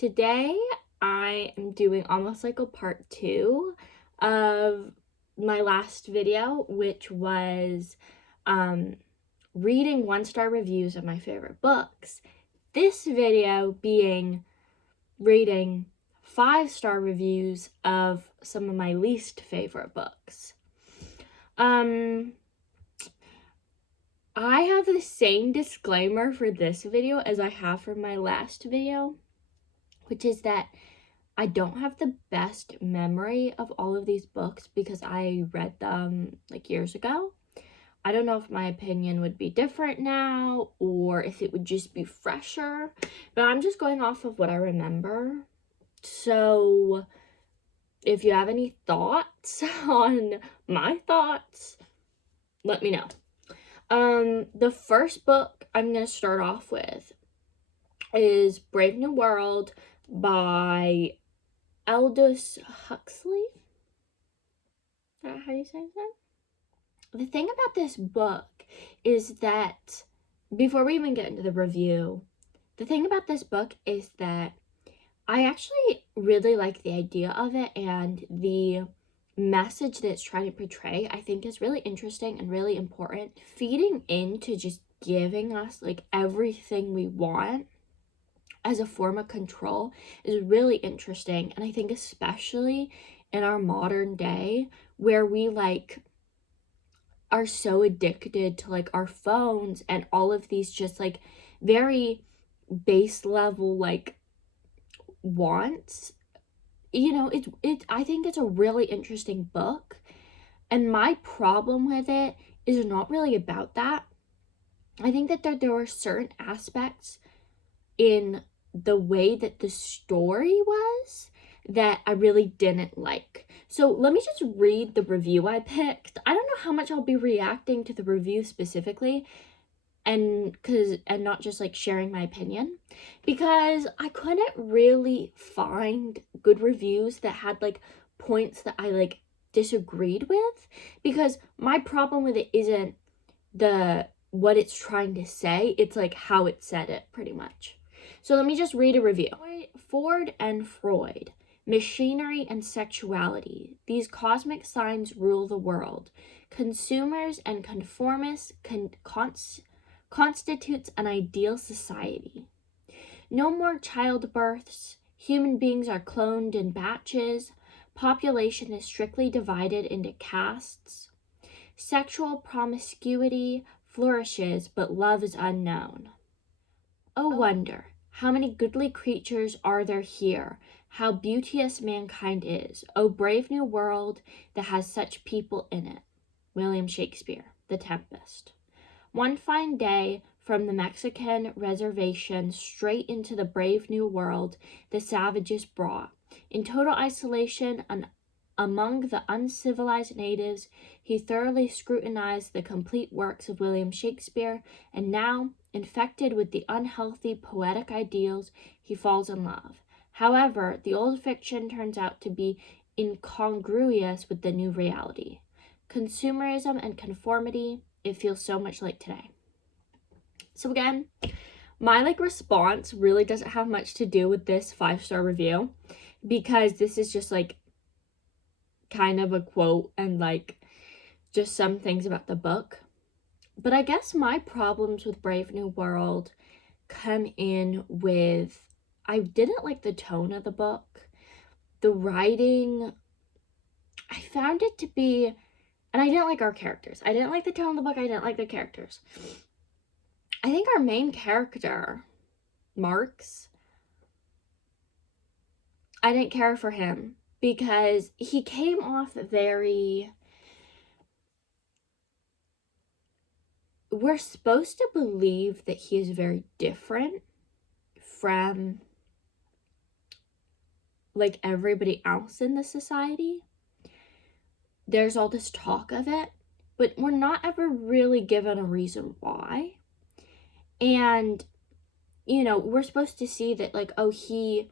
Today I am doing almost like a part 2 of my last video, which was reading 1-star reviews of my favorite books. This video being reading 5-star reviews of some of my least favorite books. I have the same disclaimer for this video as I have for my last video, which is that I don't have the best memory of all of these books because I read them like years ago. I don't know if my opinion would be different now or if it would just be fresher, but I'm just going off of what I remember. So if you have any thoughts on my thoughts, let me know. The first book I'm going to start off with is Brave New World by Aldous Huxley. Is that how you say his name? The thing about this book is that, before we even get into the review, the thing about this book is that I actually really like the idea of it, and the message that it's trying to portray I think is really interesting and really important. Feeding into just giving us like everything we want as a form of control is really interesting, and I think especially in our modern day where we like are so addicted to like our phones and all of these just like very base level like wants. You know, I think it's a really interesting book, and my problem with it is not really about that. I think that there were certain aspects in the way that the story was that I really didn't like. So let me just read the review I picked. I don't know how much I'll be reacting to the review specifically, and not just like sharing my opinion, because I couldn't really find good reviews that had like points that I like disagreed with, because my problem with it isn't what it's trying to say, it's like how it said it pretty much. So let me just read a review. Ford and Freud, machinery and sexuality, these cosmic signs rule the world. Consumers and conformists constitutes an ideal society. No more childbirths, human beings are cloned in batches, population is strictly divided into castes, sexual promiscuity flourishes, but love is unknown. Oh wonder, how many goodly creatures are there here, how beauteous mankind is, oh brave new world that has such people in it. William Shakespeare, The Tempest. One fine day, from the Mexican reservation straight into the brave new world, the savages brought. In total isolation and among the uncivilized natives, he thoroughly scrutinized the complete works of William Shakespeare, and now, infected with the unhealthy poetic ideals, he falls in love. However, the old fiction turns out to be incongruous with the new reality. Consumerism and conformity, it feels so much like today. So again, my like response really doesn't have much to do with this 5-star review, because this is just like kind of a quote and like just some things about the book. But I guess my problems with Brave New World come in with, I didn't like the tone of the book. The writing, I found it to be, and I didn't like our characters. I didn't like the tone of the book. I didn't like the characters. I think our main character, Marx, I didn't care for him because he came off very... We're supposed to believe that he is very different from like everybody else in the society. There's all this talk of it, but we're not ever really given a reason why. And, you know, we're supposed to see that like, oh, he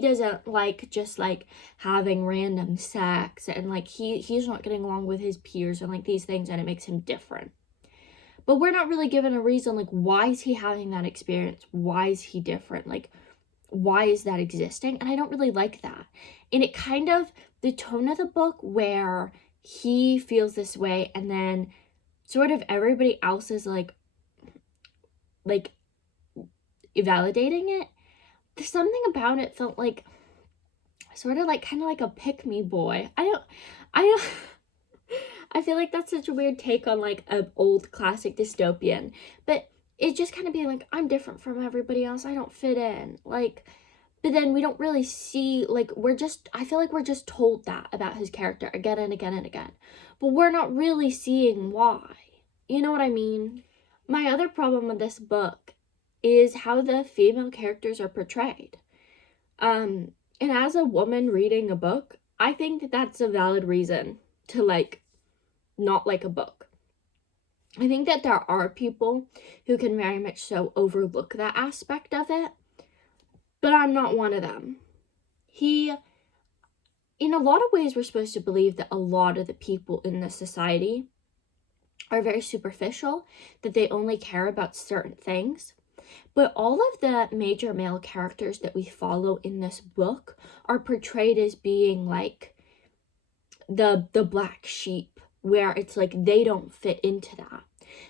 doesn't like just like having random sex, and like he's not getting along with his peers and like these things, and it makes him different. But we're not really given a reason like why is he having that experience, why is he different, like why is that existing? And I don't really like that. And it kind of, the tone of the book where he feels this way and then sort of everybody else is like validating it. There's something about it felt like sort of like kind of like a pick-me boy. I don't I feel like that's such a weird take on like an old classic dystopian, but it just kind of being like, I'm different from everybody else, I don't fit in, like, but then we don't really see, like, I feel like we're just told that about his character again and again and again, but we're not really seeing why, you know what I mean? My other problem with this book is how the female characters are portrayed. And as a woman reading a book, I think that that's a valid reason to, like, not like a book. I think that there are people who can very much so overlook that aspect of it, but I'm not one of them. In a lot of ways, we're supposed to believe that a lot of the people in this society are very superficial, that they only care about certain things. But all of the major male characters that we follow in this book are portrayed as being like the black sheep, where it's like they don't fit into that.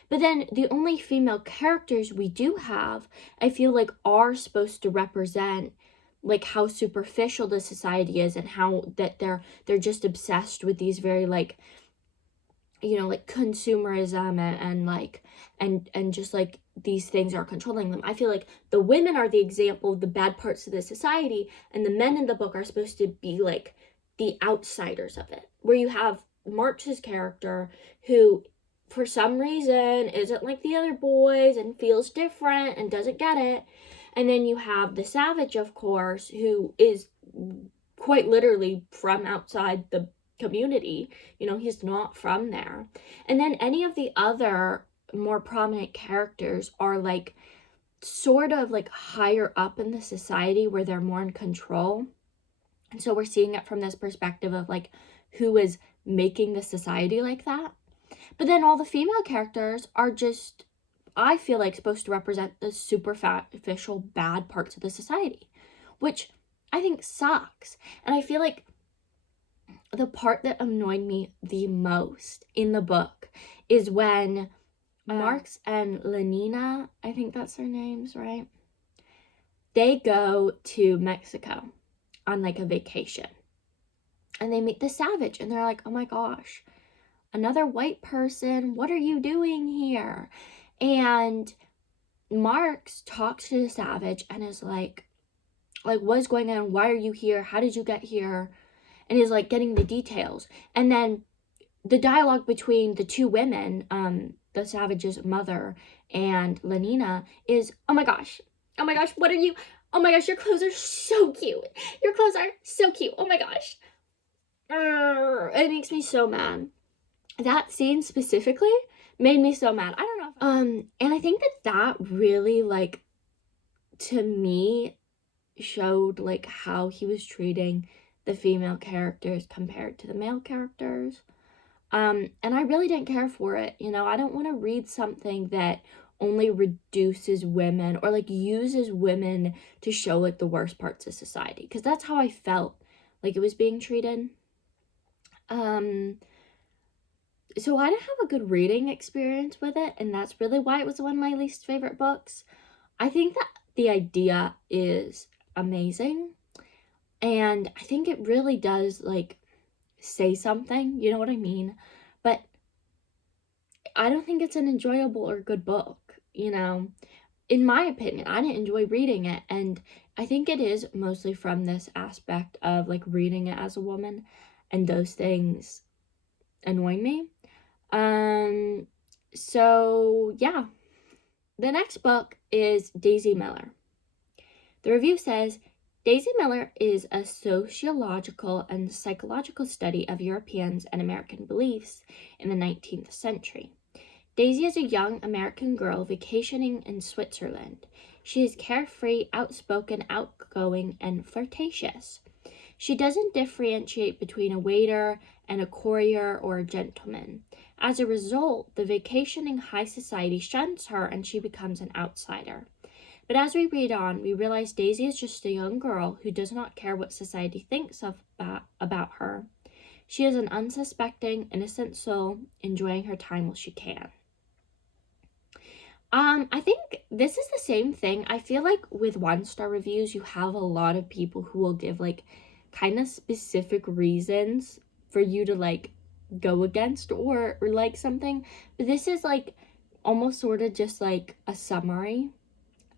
But then the only female characters we do have, I feel like, are supposed to represent like how superficial the society is and how that they're just obsessed with these very like, you know, like consumerism and like and just like these things are controlling them. I feel like the women are the example of the bad parts of the society, and the men in the book are supposed to be like the outsiders of it, where you have March's character who for some reason isn't like the other boys and feels different and doesn't get it, and then you have the Savage, of course, who is quite literally from outside the community, you know, he's not from there. And then any of the other more prominent characters are like sort of like higher up in the society where they're more in control. And so we're seeing it from this perspective of like who is making the society like that. But then all the female characters are just, I feel like, supposed to represent the superficial bad parts of the society, which I think sucks. And I feel like the part that annoyed me the most in the book is when Marx and Lenina, I think that's their names, right? They go to Mexico on like a vacation. And they meet the Savage and they're like, oh my gosh, another white person, what are you doing here? And Marx talks to the Savage and is like, what is going on? Why are you here? How did you get here? And is like getting the details. And then the dialogue between the two women, the Savage's mother and Lenina, is, oh my gosh, what are you, oh my gosh, your clothes are so cute. Your clothes are so cute. Oh my gosh. It makes me so mad. That scene specifically made me so mad. I don't know. And I think that really, like, to me, showed like how he was treating the female characters compared to the male characters. And I really didn't care for it. You know, I don't want to read something that only reduces women or like uses women to show like the worst parts of society, because that's how I felt like it was being treated. So I didn't have a good reading experience with it, and that's really why it was one of my least favorite books. I think that the idea is amazing, and I think it really does like say something, you know what I mean? But I don't think it's an enjoyable or good book, you know? In my opinion, I didn't enjoy reading it, and I think it is mostly from this aspect of like reading it as a woman and those things annoying me. So yeah. The next book is Daisy Miller. The review says, Daisy Miller is a sociological and psychological study of Europeans and American beliefs in the 19th century. Daisy is a young American girl vacationing in Switzerland. She is carefree, outspoken, outgoing, and flirtatious. She doesn't differentiate between a waiter and a courier or a gentleman. As a result, the vacationing high society shuns her and she becomes an outsider. But as we read on, we realize Daisy is just a young girl who does not care what society thinks about her. She is an unsuspecting, innocent soul, enjoying her time while she can. I think this is the same thing. I feel like with 1-star reviews, you have a lot of people who will give like kind of specific reasons for you to like go against or like something. But this is like almost sort of just like a summary.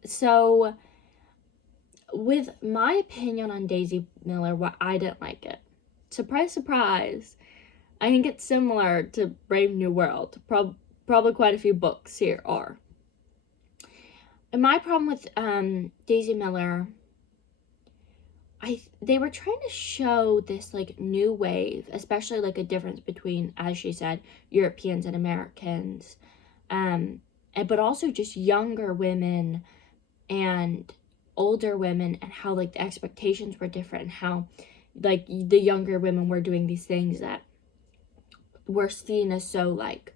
So with my opinion on Daisy Miller, why I didn't like it. Surprise, surprise. I think it's similar to Brave New World. Probably quite a few books here are. And my problem with Daisy Miller, they were trying to show this like new wave, especially like a difference between, as she said, Europeans and Americans, but also just younger women and older women, and how like the expectations were different, and how like the younger women were doing these things that were seen as so like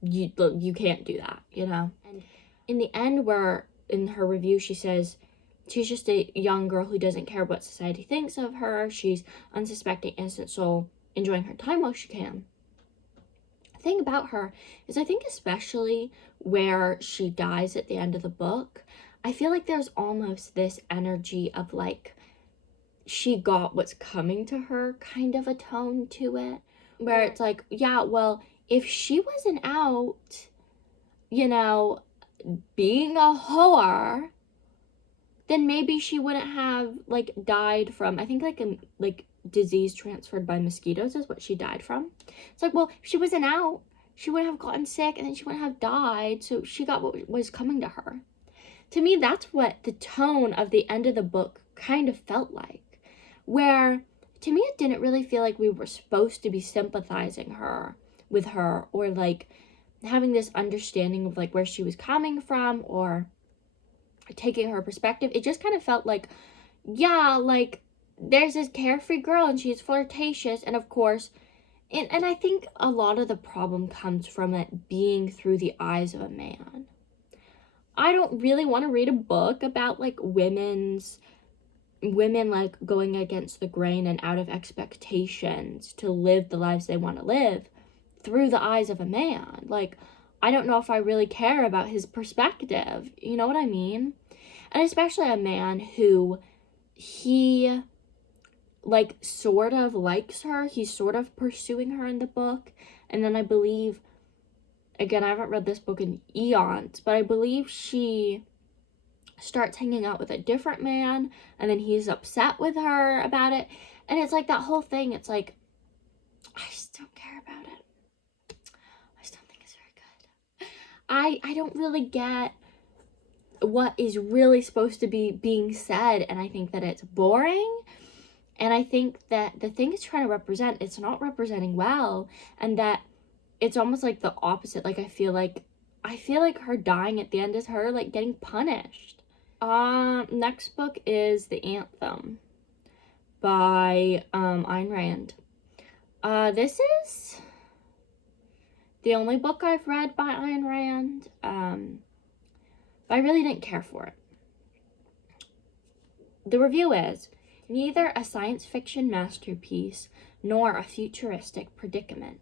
you can't do that, you know. And in the end, where in her review she says she's just a young girl who doesn't care what society thinks of her, she's unsuspecting, innocent soul, enjoying her time while she can. The thing about her is, I think especially where she dies at the end of the book, I feel like there's almost this energy of like she got what's coming to her kind of a tone to it, where it's like, yeah, well, if she wasn't out, you know, being a whore, then maybe she wouldn't have like died from, I think like disease transferred by mosquitoes is what she died from. It's like, well, if she wasn't out, she wouldn't have gotten sick, and then she wouldn't have died, so she got what was coming to her. To me, that's what the tone of the end of the book kind of felt like, where to me it didn't really feel like we were supposed to be sympathizing with her, or like having this understanding of like where she was coming from, or taking her perspective. It just kind of felt like, yeah, like there's this carefree girl and she's flirtatious, and of course, and I think a lot of the problem comes from it being through the eyes of a man. I don't really want to read a book about like women like going against the grain and out of expectations to live the lives they want to live through the eyes of a man. Like, I don't know if I really care about his perspective. You know what I mean? And especially a man who he like sort of likes her. He's sort of pursuing her in the book. And then I believe, again, I haven't read this book in eons, but I believe she starts hanging out with a different man, and then he's upset with her about it. And it's like that whole thing. It's like, I just don't care about it. I just don't think it's very good. I don't really get what is really supposed to be being said, and I think that it's boring. And I think that the thing it's trying to represent, it's not representing well, and that it's almost like the opposite. Like, I feel like her dying at the end is her like getting punished. Next book is The Anthem by Ayn Rand. This is the only book I've read by Ayn Rand, but I really didn't care for it. The review is, neither a science fiction masterpiece nor a futuristic predicament.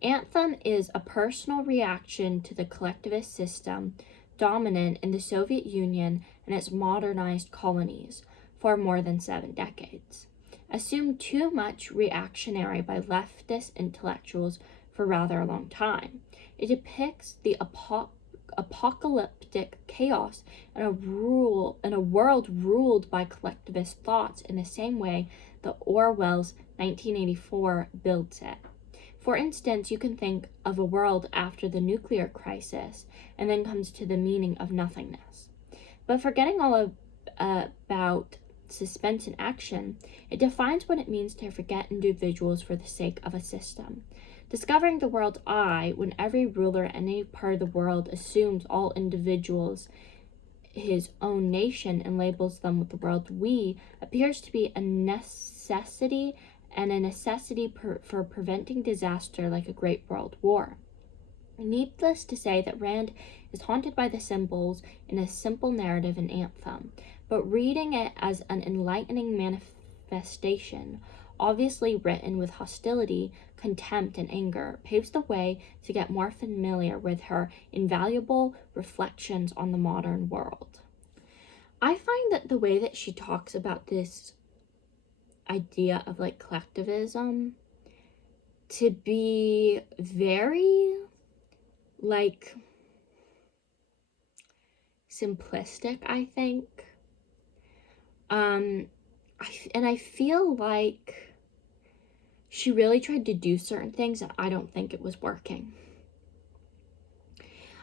Anthem is a personal reaction to the collectivist system dominant in the Soviet Union and its modernized colonies for more than 7 decades. Assumed too much reactionary by leftist intellectuals for rather a long time. It depicts the apocalyptic chaos in a world ruled by collectivist thoughts in the same way that Orwell's 1984 builds it. For instance, you can think of a world after the nuclear crisis and then comes to the meaning of nothingness. But forgetting all about suspense and action, it defines what it means to forget individuals for the sake of a system. Discovering the world I, when every ruler in any part of the world assumes all individuals his own nation and labels them with the world we, appears to be a necessity, and a necessity for preventing disaster like a great world war. Needless to say that Rand is haunted by the symbols in a simple narrative and anthem, but reading it as an enlightening manifestation, obviously written with hostility, contempt, and anger, paves the way to get more familiar with her invaluable reflections on the modern world. I find that the way that she talks about this idea of like collectivism to be very like simplistic, I think. And I feel like she really tried to do certain things and I don't think it was working.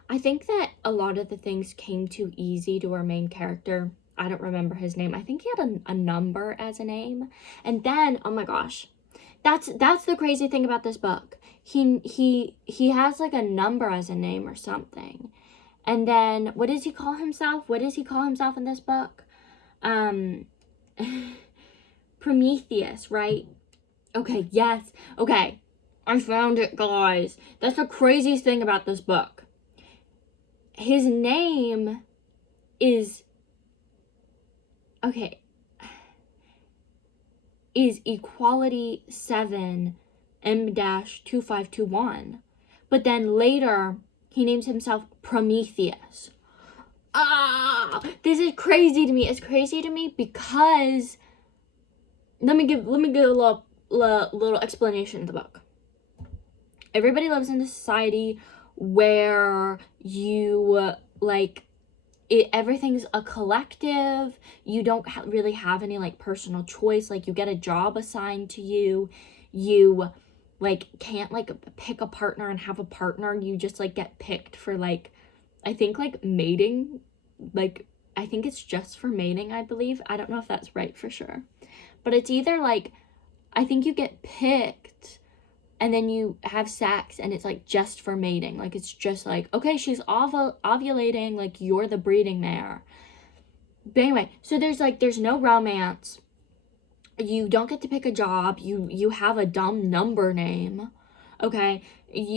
I think that a lot of the things came too easy to our main character. I don't remember his name. I think he had a number as a name. And then, oh my gosh, that's the crazy thing about this book. He has like a number as a name or something. And then what does he call himself? What does he call himself in this book? Prometheus, right? Okay, yes. Okay, I found it, guys. That's the craziest thing about this book. His name is, okay, is Equality 7 M-2521. But then later, he names himself Prometheus. This is crazy to me. It's crazy to me because let me give a little explanation of the book. Everybody lives in a society where you everything's a collective. You don't really have any like personal choice. Like you get a job assigned to you. You like can't like pick a partner and have a partner. You just like get picked for like, I think like mating. Like I think it's just for mating, I believe. I don't know if that's right for sure. But it's either like, I think you get picked and then you have sex and it's like just for mating. Like it's just like, okay, she's ovulating, like you're the breeding mare. But anyway, so there's no romance. You don't get to pick a job. You have a dumb number name. Okay,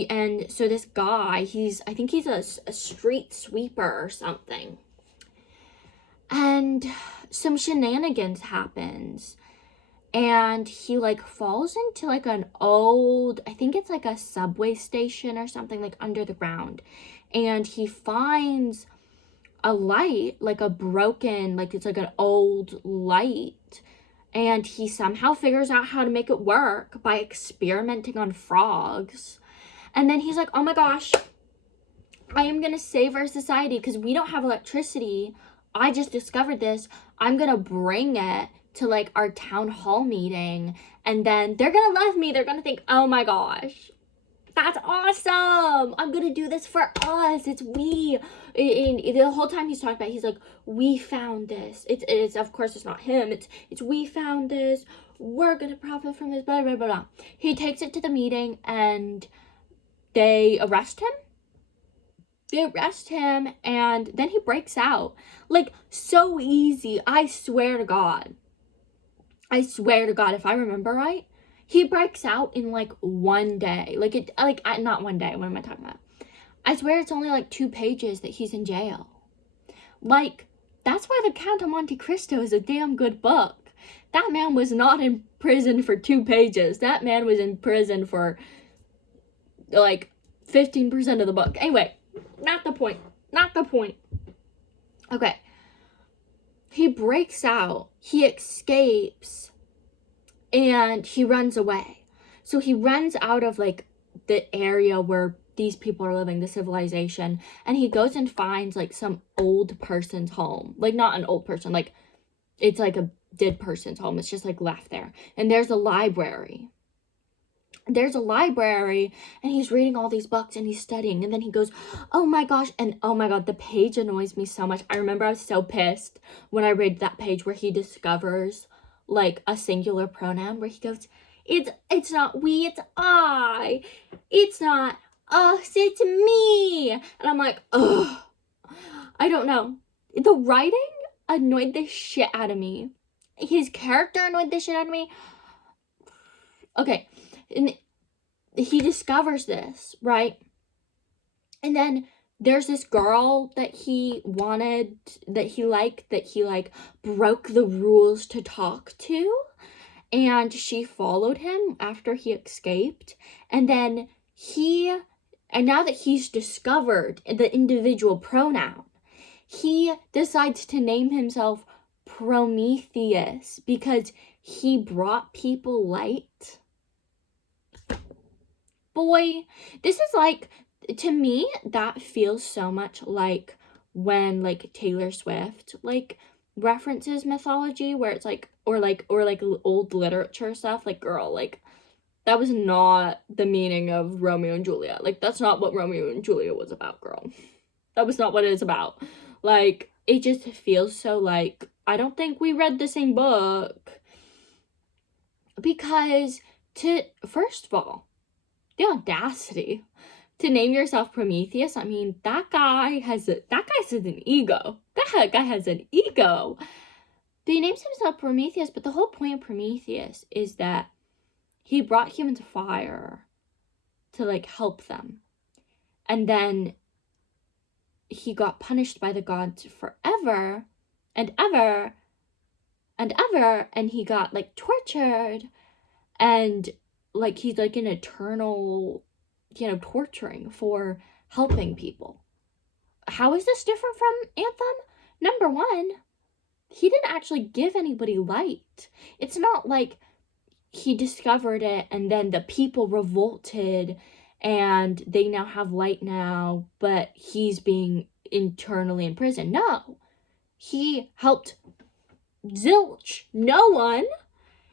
and so this guy, I think he's a street sweeper or something. And some shenanigans happens. And he like falls into like an old, I think it's like a subway station or something, like under the ground. And he finds a light, like a broken, like it's like an old light. And he somehow figures out how to make it work by experimenting on frogs. And then he's like, oh my gosh, I am going to save our society because we don't have electricity. I just discovered this. I'm going to bring it to like our town hall meeting, and then they're gonna love me. They're gonna think, oh my gosh, that's awesome, I'm gonna do this for us, it's we. And the whole time he's talking about it, he's like, we found this. It's of course it's not him, it's we found this, we're gonna profit from this, blah blah blah blah. He takes it to the meeting and they arrest him. And then he breaks out like so easy. I swear to God, if I remember right, he breaks out in like one day. Not one day. What am I talking about? I swear it's only like 2 pages that he's in jail. Like, that's why The Count of Monte Cristo is a damn good book. That man was not in prison for 2 pages. That man was in prison for like 15% of the book. Anyway, not the point. Okay. He breaks out, he escapes, and he runs away. So he runs out of like the area where these people are living, the civilization, and he goes and finds like some old person's home. Like not an old person, like it's like a dead person's home. It's just like left there. And there's a library. And he's reading all these books and he's studying, and then he goes, oh my gosh, and oh my god, the page annoys me so much. I remember I was so pissed when I read that page where he discovers like a singular pronoun, where he goes, it's not we, it's I, it's not us, it's me. And I'm like, ugh, I don't know, the writing annoyed the shit out of me. His character annoyed the shit out of me. Okay, and he discovers this, right? And then there's this girl that he wanted, that he liked, that he like broke the rules to talk to, and she followed him after he escaped, and then and now that he's discovered the individual pronoun, he decides to name himself Prometheus because he brought people light. Boy, this is like, to me, that feels so much like when like Taylor Swift like references mythology, where it's like, or like old literature stuff. Like, girl, like, that was not the meaning of Romeo and Juliet. Like, that's not what Romeo and Juliet was about, girl. That was not what it is about. Like, it just feels so like, I don't think we read the same book. Because first of all, the audacity to name yourself Prometheus. I mean, that guy has an ego. That guy has an ego. But he names himself Prometheus, but the whole point of Prometheus is that he brought humans fire to like help them. And then he got punished by the gods forever and ever and ever, and he got like tortured, and like he's like an eternal, torturing for helping people. How is this different from Anthem? Number one, he didn't actually give anybody light. It's not like he discovered it and then the people revolted and they now have light now, but he's being internally in prison. No, he helped zilch no one,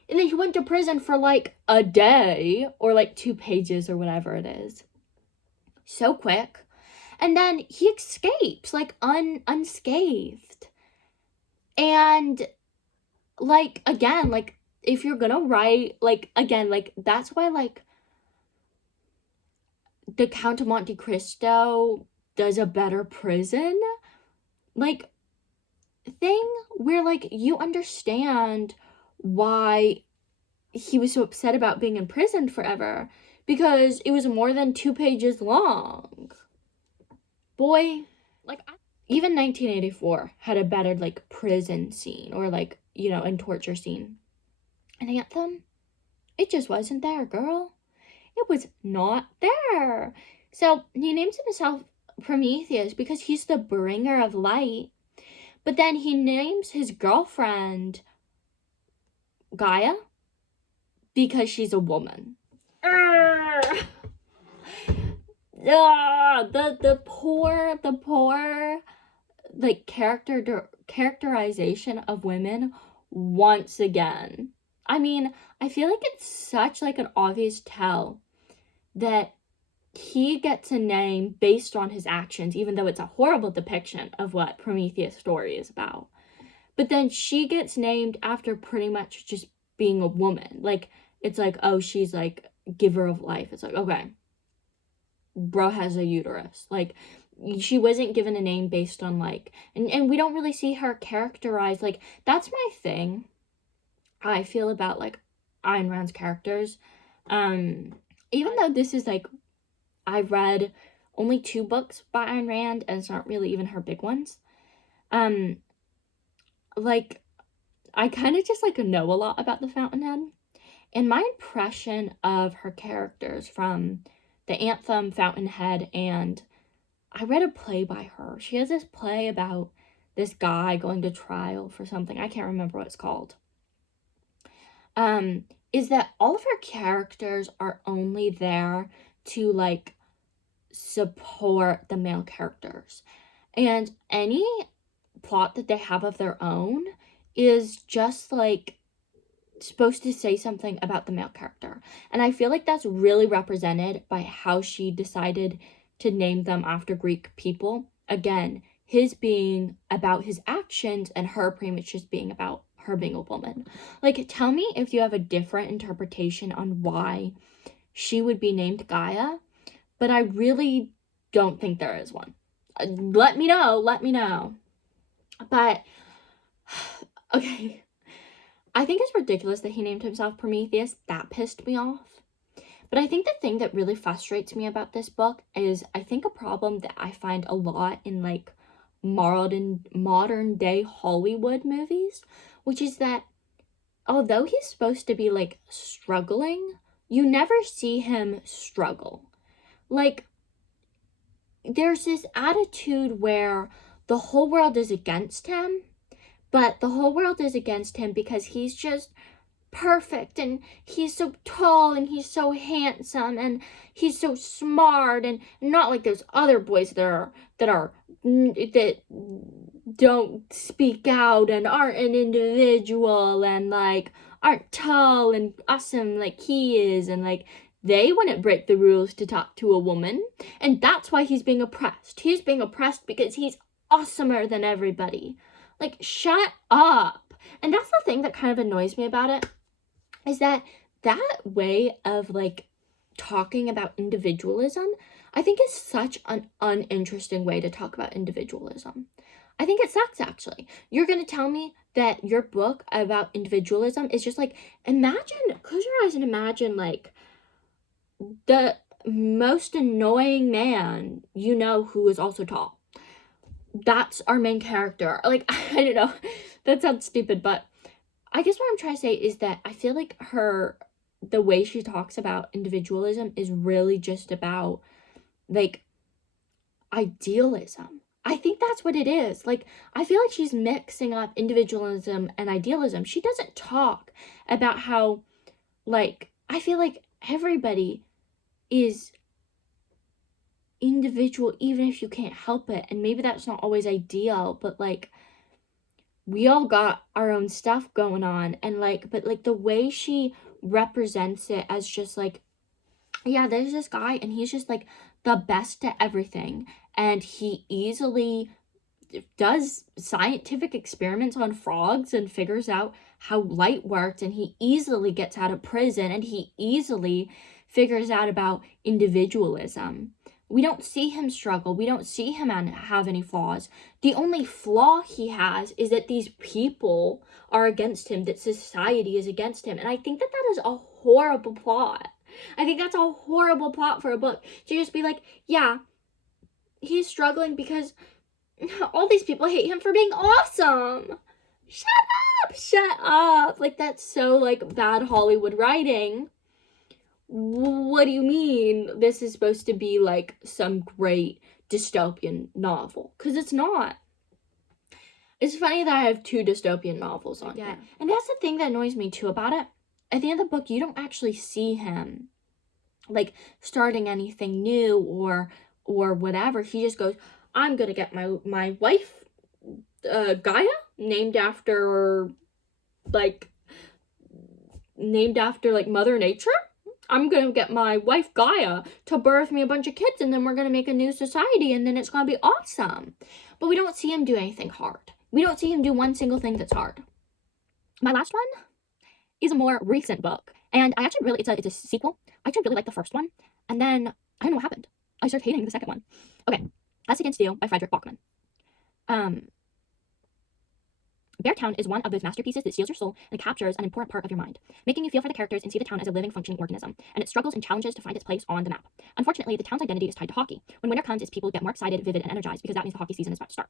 and then he went to prison for like a day or like 2 pages or whatever it is. So quick. And then he escapes like unscathed. And like, again, like, if you're gonna write, like, again, like, that's why like the Count of Monte Cristo does a better prison like thing, where like you understand why he was so upset about being imprisoned forever, because it was more than 2 pages long. Boy, like, even 1984 had a better like prison scene, or like, and torture scene. And Anthem, it just wasn't there, girl. It was not there. So he names himself Prometheus because he's the bringer of light. But then he names his girlfriend Gaia because she's a woman. The poor like characterization of women once again. I mean, I feel like it's such like an obvious tell that he gets a name based on his actions, even though it's a horrible depiction of what Prometheus' story is about. But then she gets named after pretty much just being a woman. Like, it's like, oh, she's like giver of life. It's like, okay, bro has a uterus. Like, she wasn't given a name based on like, and we don't really see her characterized. Like, that's my thing I feel about like Ayn Rand's characters. Even though this is like, I've read only 2 books by Ayn Rand, and it's not really even her big ones. Like, I kind of just like know a lot about the Fountainhead, and my impression of her characters from the Anthem, Fountainhead, and I read a play by her. She has this play about this guy going to trial for something. I can't remember what it's called. Is that all of her characters are only there to like support the male characters, and any plot that they have of their own is just like supposed to say something about the male character. And I feel like that's really represented by how she decided to name them after Greek people. Again, his being about his actions and her pretty much just being about her being a woman. Like, tell me if you have a different interpretation on why she would be named Gaia, but I really don't think there is one. Let me know. But, okay, I think it's ridiculous that he named himself Prometheus. That pissed me off. But I think the thing that really frustrates me about this book is, I think a problem that I find a lot in like modern day Hollywood movies, which is that although he's supposed to be like struggling, you never see him struggle. Like, there's this attitude where the whole world is against him, but the whole world is against him because he's just perfect, and he's so tall, and he's so handsome, and he's so smart, and not like those other boys that don't speak out and aren't an individual and like aren't tall and awesome like he is, and like they wouldn't break the rules to talk to a woman, and that's why he's being oppressed. He's being oppressed because he's awesomer than everybody. Like, shut up. And that's the thing that kind of annoys me about it, is that way of like talking about individualism, I think is such an uninteresting way to talk about individualism. I think it sucks, actually. You're gonna tell me that your book about individualism is just like, close your eyes and imagine like the most annoying man you know who is also tall. That's our main character. Like, I don't know, that sounds stupid, but I guess what I'm trying to say is that I feel like the way she talks about individualism is really just about, like, idealism. I think that's what it is. Like, I feel like she's mixing up individualism and idealism. She doesn't talk about how, like, I feel like everybody is individual even if you can't help it. And maybe that's not always ideal, but, like, we all got our own stuff going on, and like, but like the way she represents it as just like, yeah, there's this guy and he's just like the best at everything, and he easily does scientific experiments on frogs and figures out how light works, and he easily gets out of prison, and he easily figures out about individualism. We don't see him struggle. We don't see him have any flaws. The only flaw he has is that these people are against him, that society is against him. And I think that is a horrible plot. I think that's a horrible plot for a book. To just be like, yeah, he's struggling because all these people hate him for being awesome. Shut up. Like, that's so like bad Hollywood writing. What do you mean this is supposed to be like some great dystopian novel? Because it's not. It's funny that I have 2 dystopian novels on here. And that's the thing that annoys me too about it. At the end of the book, you don't actually see him like starting anything new or whatever. He just goes, I'm gonna get my wife Gaia, named after like Mother Nature. I'm gonna get my wife Gaia to birth me a bunch of kids, and then we're gonna make a new society, and then it's gonna be awesome. But we don't see him do anything hard. We don't see him do one single thing that's hard. My last one is a more recent book, and I actually really, it's a sequel. I actually really like the first one, and then I don't know what happened. I started hating the second one. Okay, Us Against You by Frederick Bachman. Beartown is one of those masterpieces that steals your soul and captures an important part of your mind, making you feel for the characters and see the town as a living, functioning organism, and it struggles and challenges to find its place on the map. Unfortunately, the town's identity is tied to hockey. When winter comes, its people get more excited, vivid, and energized because that means the hockey season is about to start.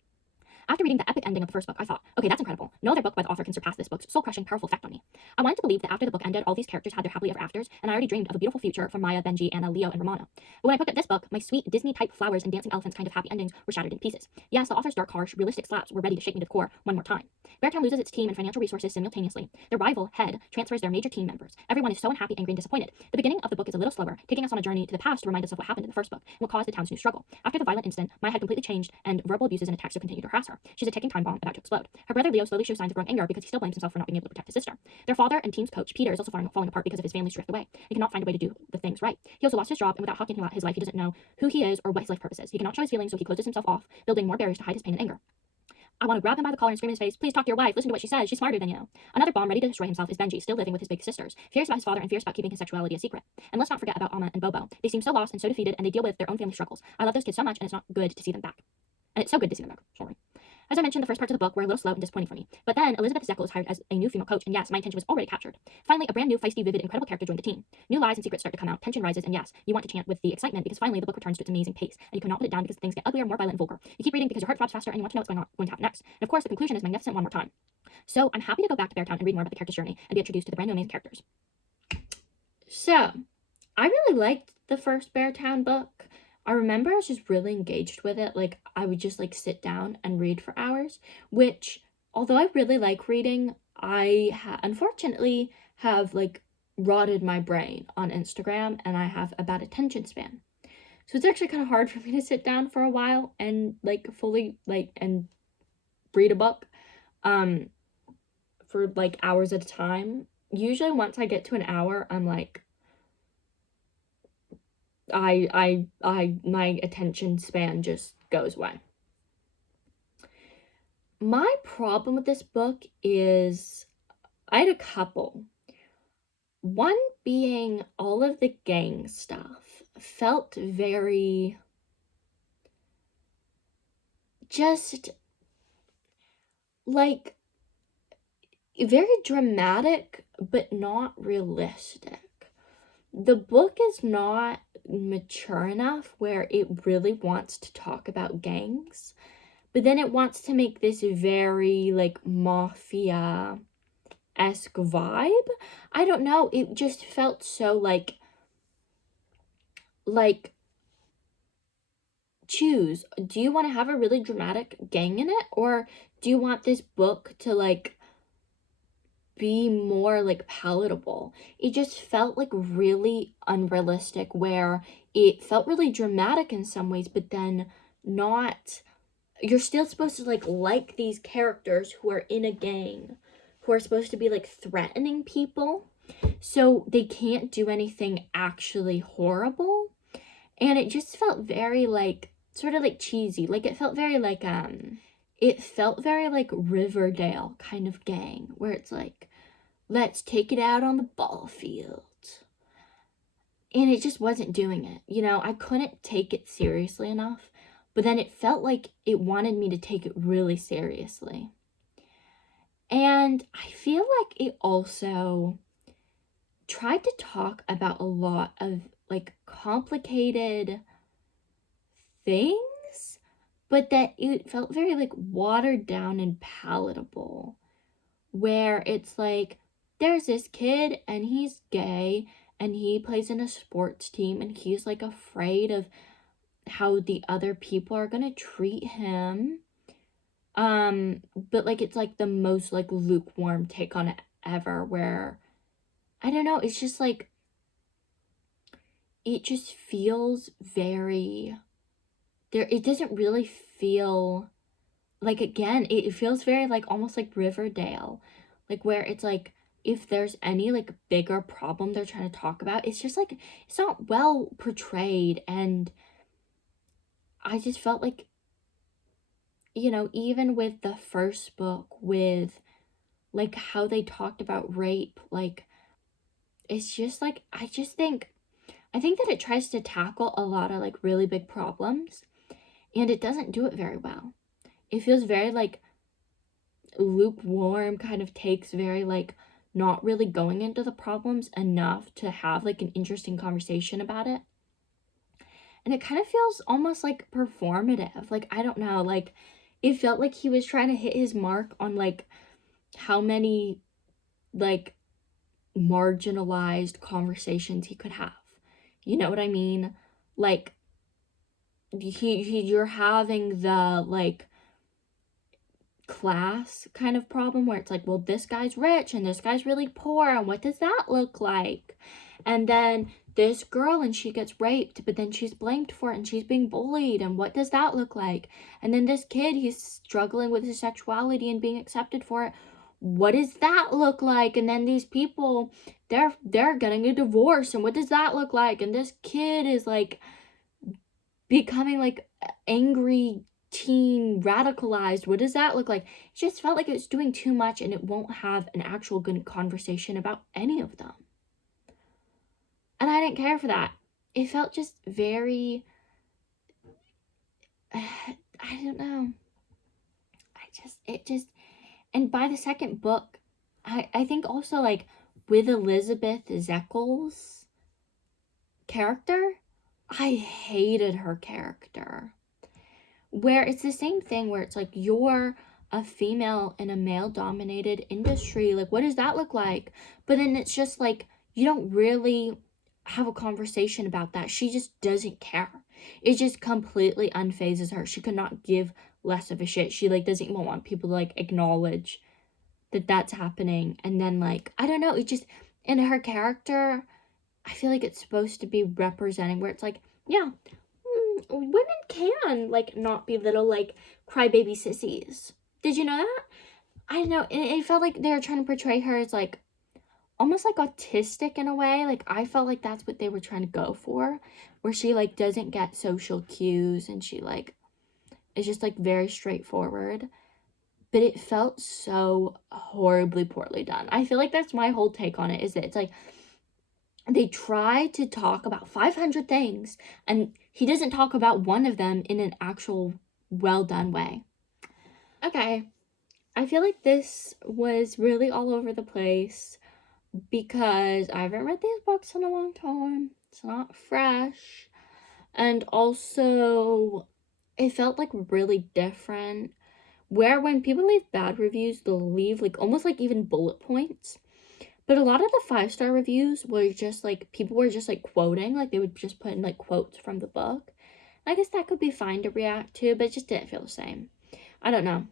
After reading the epic ending of the first book, I thought, okay, that's incredible. No other book by the author can surpass this book's soul-crushing, powerful effect on me. I wanted to believe that after the book ended, all these characters had their happily ever afters, and I already dreamed of a beautiful future for Maya, Benji, Anna, Leo, and Romana. But when I picked up this book, my sweet Disney-type flowers and dancing elephants kind of happy endings were shattered into pieces. Yes, the author's dark, harsh, realistic slaps were ready to shake me to the core one more time. Beartown loses its team and financial resources simultaneously. Their rival, Head, transfers their major team members. Everyone is so unhappy, angry, and disappointed. The beginning of the book is a little slower, taking us on a journey to the past to remind us of what happened in the first book and what caused the town's new struggle. After the violent incident, Maya had completely changed, and verbal abuses and attacks have continued to harass her. She's a ticking time bomb about to explode. Her brother Leo slowly shows signs of growing anger because he still blames himself for not being able to protect his sister. Their father and team's coach, Peter, is also falling apart because of his family's drift away. He cannot find a way to do the things right. He also lost his job, and without hockey in his life, he doesn't know who he is or what his life purpose is. He cannot show his feelings, so he closes himself off, building more barriers to hide his pain and anger. I want to grab him by the collar and scream in his face, please talk to your wife, listen to what she says, she's smarter than you. Another bomb ready to destroy himself is Benji, still living with his big sisters, fierce about his father and fierce about keeping his sexuality a secret. And let's not forget about Amma and Bobo. They seem so lost and so defeated, and they deal with their own family struggles. I love those kids so much, and it's not good to see them back. And it's so good to see them back, sorry. As I mentioned, the first parts of the book were a little slow and disappointing for me. But then Elizabeth Zekel was hired as a new female coach, and yes, my attention was already captured. Finally, a brand new, feisty, vivid, incredible character joined the team. New lies and secrets start to come out, tension rises, and yes, you want to chant with the excitement because finally the book returns to its amazing pace, and you cannot put it down because things get uglier, more violent, and vulgar. You keep reading because your heart throbs faster and you want to know what's going to happen next. And of course, the conclusion is magnificent one more time. So I'm happy to go back to Beartown and read more about the character's journey and be introduced to the brand new amazing characters. So, I really liked the first Beartown book. I remember I was just really engaged with it. Like, I would just, like, sit down and read for hours, which, although I really like reading, I unfortunately have, like, rotted my brain on Instagram, and I have a bad attention span. So it's actually kind of hard for me to sit down for a while and, like, fully, like, and read a book, for, like, hours at a time. Usually once I get to an hour, I'm like, my attention span just goes away. My problem with this book is I had a couple. One being all of the gang stuff felt very just like very dramatic but not realistic. The book is not mature enough where it really wants to talk about gangs, but then it wants to make this very, like, mafia-esque vibe. I don't know, it just felt so, like, choose. Do you want to have a really dramatic gang in it? Or do you want this book to, like, be more, like, palatable? It just felt, like, really unrealistic where it felt really dramatic in some ways, but then not. You're still supposed to, like these characters who are in a gang, who are supposed to be, like, threatening people, so they can't do anything actually horrible. And it just felt very, like, sort of, like, cheesy. Like, it felt very, like, Riverdale kind of gang, where it's like, let's take it out on the ball field. And it just wasn't doing it. You know, I couldn't take it seriously enough, but then it felt like it wanted me to take it really seriously. And I feel like it also tried to talk about a lot of, like, complicated things, but that it felt very, like, watered down and palatable, where it's like, there's this kid and he's gay and he plays in a sports team and he's, like, afraid of how the other people are gonna treat him. But, like, it's, like, the most, like, lukewarm take on it ever, where, I don't know, it's just, like, it just feels very, it doesn't really feel, like, again, it feels very, like, almost like Riverdale, like, where it's, like, if there's any, like, bigger problem they're trying to talk about, it's just, like, it's not well portrayed, and I just felt like, you know, even with the first book, with, like, how they talked about rape, like, it's just, like, I think that it tries to tackle a lot of, like, really big problems, and it doesn't do it very well. It feels very, like, lukewarm, kind of takes very, like, not really going into the problems enough to have, like, an interesting conversation about it. And it kind of feels almost, like, performative. Like, I don't know, like, it felt like he was trying to hit his mark on, like, how many, like, marginalized conversations he could have. You know what I mean? Like, you're having the, like, class kind of problem where it's like, well, this guy's rich and this guy's really poor, and what does that look like? And then this girl, and she gets raped, but then she's blamed for it and she's being bullied, and what does that look like? And then this kid, he's struggling with his sexuality and being accepted for it. What does that look like? And then these people, they're getting a divorce, and what does that look like? And this kid is, like, becoming, like, angry teen radicalized. What does that look like? It just felt like it was doing too much, and it won't have an actual good conversation about any of them. And I didn't care for that. It felt just very, I don't know. and by the second book, I think also, like, with Elizabeth Zekel's character, I hated her character. Where it's the same thing where it's like, you're a female in a male-dominated industry. Like, what does that look like? But then it's just like, you don't really have a conversation about that. She just doesn't care. It just completely unfazes her. She could not give less of a shit. She, like, doesn't even want people to, like, acknowledge that that's happening. And then, like, I don't know, it just, in her character, I feel like it's supposed to be representing where it's like, yeah, women can, like, not be little, like, crybaby sissies. Did you know that? I don't know, it felt like they were trying to portray her as, like, almost, like, autistic in a way. Like, I felt like that's what they were trying to go for, where she, like, doesn't get social cues, and she, like, is just, like, very straightforward. But it felt so horribly poorly done. I feel like that's my whole take on it, is that it's like, they try to talk about 500 things, and he doesn't talk about one of them in an actual well-done way. Okay, I feel like this was really all over the place because I haven't read these books in a long time. It's not fresh. And also, it felt, like, really different. Where when people leave bad reviews, they'll leave, like, almost, like, even bullet points. But a lot of the 5-star reviews were just, like, people were just, like, quoting. Like, they would just put in, like, quotes from the book. I guess that could be fine to react to, but it just didn't feel the same. I don't know.